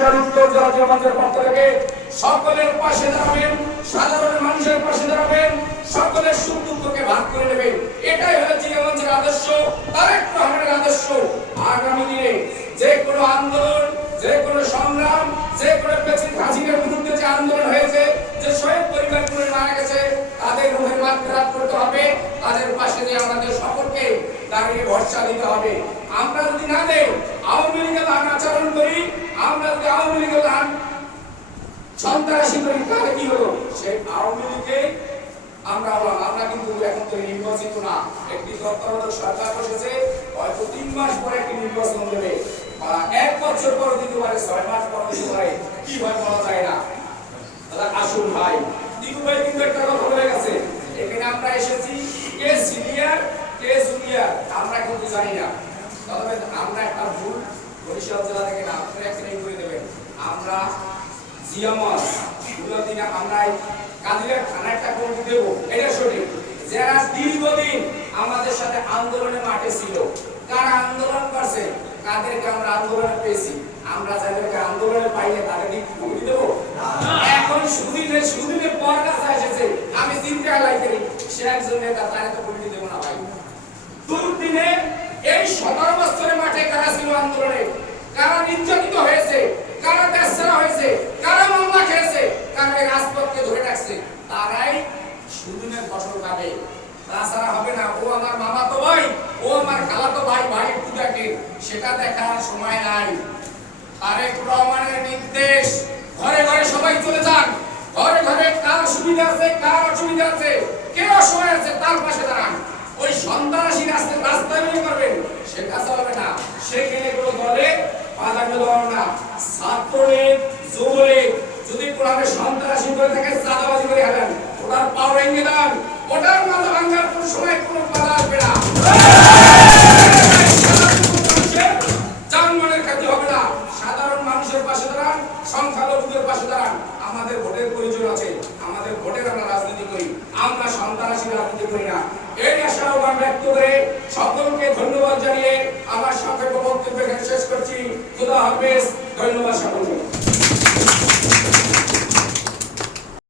বরিশাল উত্তর জাতীয় মঞ্চের পক্ষ থেকে সকলের পাশে দাঁড়াবেন, সাধারণ মানুষের পাশে দাঁড়াবেন, সকলের সুখ দুঃখকে ভাগ করে নেবেন। এটাই হলো জিয়া মঞ্চের আদর্শ, তারেক রহমানের আদর্শ। আগামী দিনে যে কোনো আন্দোলন, যে কোনো সংগ্রাম, যে কোনো প্রেসিডেন্ট হাসিনার বিরুদ্ধে যে আন্দোলন হয়েছে, যে শহীদ পরিবারগুলো মারা গেছে, তাদের রুহের মাগফিরাত করতে হবে। তাদের পাশে দিয়ে আমাদের সকলকে দাঁড়িয়ে ভরসা দিতে হবে। আমরা যদি না দেই, আওয়ামী লীগের লান আচরণ করি, আমরা যদি আওয়ামী লীগের লান সন্ত্রাসী করি, তাহলে কি হলো? সেই আওয়ামী লীগে আমরা কিন্তু এখন তো নির্বাচিত না। একটি তত্ত্বাবধায়ক সরকার বসেছে, হয়তো 3 মাস পরে একটি নির্বাচন দেবে, 1 বছর পরে দিতে পারে, 6 মাস পরে দিতে পারে, কি হয় বলা যায় না। আসুন ভাই, দিকু ভাই কিন্তু একটা কথা বলে গেছে, এখানে আমরা এসেছি কে সিনিয়র কে জুনিয়র আমরা কিন্তু জানি না। তবে আমরা একটা ভুল বরিশাল জেলা থেকে না, আপনারা একটা করে দেবেন, আমরা জিয়ামত দিনে আমরা কাদিরের থানা একটা কমিটি দেব, এটা সঠিক। যারা দীর্ঘদিন আমাদের সাথে আন্দোলনে মাঠে ছিল, কারা আন্দোলন করছে, কাদেরকে আমরা আন্দোলনে পেয়েছি, আমরা যাদেরকে আন্দোলনে পাইলে তাদেরকে কমিটি দেবো? এখন সুদিনের পর কাছে এসেছে, আমি চিন্তা লাইতে সে একজন নেতা, তারে তো কমিটি দেবো না ভাই। দুর্দিনে এই 17 বছরের মাঠে কারা ছিল আন্দোলনে, কারা নির্যাতিত হয়েছে, কারা দেশছাড়া হয়েছে, কারা মামলা খেয়েছে, কারা রাজপথকে ধরে রাখছে, তারাই সুদিনের ফসল পাবে। তাছাড়া হবে না। ও আমার মামাতো ভাই, ও আমার খালাতো ভাই, ভাইয়ের পূজাকে সেটা দেখার সময় নাই। তারেক রহমানের নির্দেশ, ঘরে ঘরে সবাই চলে যান, ঘরে ঘরে কার সুবিধা আছে, কার অসুবিধা আছে, কে অসহায় আছে, তার পাশে দাঁড়ান। ওই সন্ত্রাসী রাস্তায় নিয়ে করবেন, সেটা চলবে না। সেখানে কোনো দলে প্রাধান্য দেওয়া না। ছাত্রলীগ, যুবলীগ যদি কোরআনে সন্ত্রাসী করে থাকে, চাঁদাবাজি করে হারেন, ওটার পাওয়ার ভেঙে দেন, ওটার মাথা ভাঙার কোন সময় কোনো বাধা আসবে না। জানমালের ক্ষতি হবে না। সাধারণ মানুষের পাশে দাঁড়ান, সংখ্যালঘুদের পাশে দাঁড়ান। আমাদের ভোটের প্রয়োজন আছে, আমাদের ভোটের আমরা রাজনীতি করি, আমরা সন্ত্রাসী রাজনীতি করি না। এই আশাও ব্যক্ত করে সকলকে ধন্যবাদ জানিয়ে আমার সংক্ষেপ বক্তব্য শেষ করছি। খোদা হাফেজ, ধন্যবাদ সকলকে।